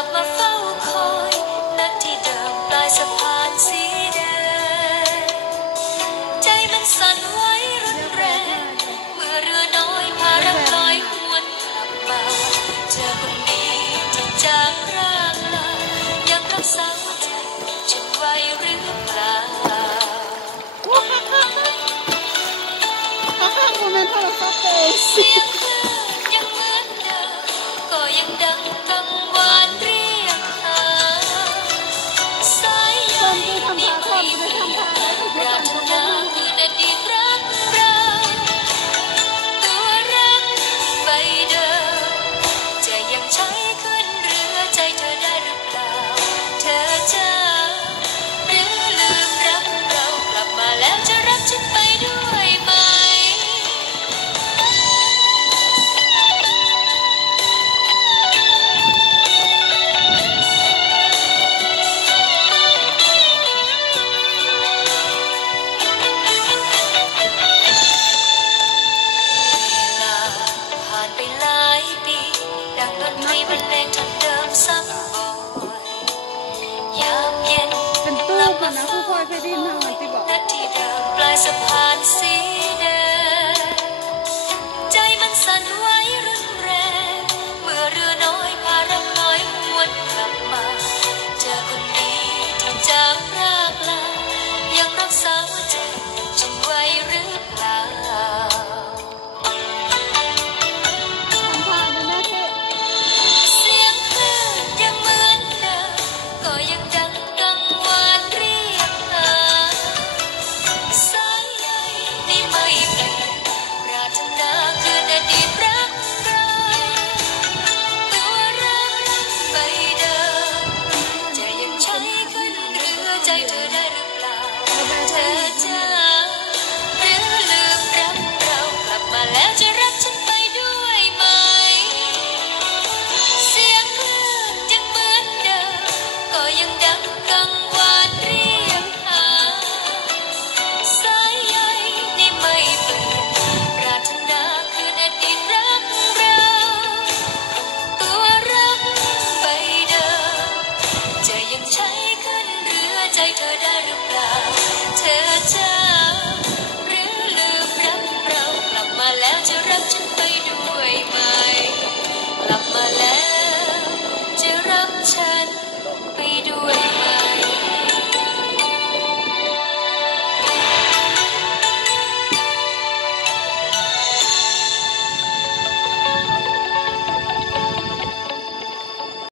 ลับมาเฝ้าคอยณที่เดิมปลายสะพานสีแดงใจมันสั่นไหวรุนแรงเมื่อเรือน้อยพารักลอยหวนกลับมาเจอคนดีที่จางร่างลายังรักษาหัวใจฉันไว้หรือเปล่าเสียงคลื่นยังเหมือนเดิมก็ยังดังกังวานเรียกหาสายใยนี้ไม่มีปรารถนาคืออดีตรักเราตัวรักใบเดิมจะยังใช้ขึ้นเรือใจเธอได้หรือเปล่าเธอจะหรือลืมรักเรากลับมาแล้วจะรับฉันไปด้วยไหมเป็นตู้ค่ะนะผู้พ่อยไปดินทางมันที่บอก ณที่เดิมปลายสะพานสีแด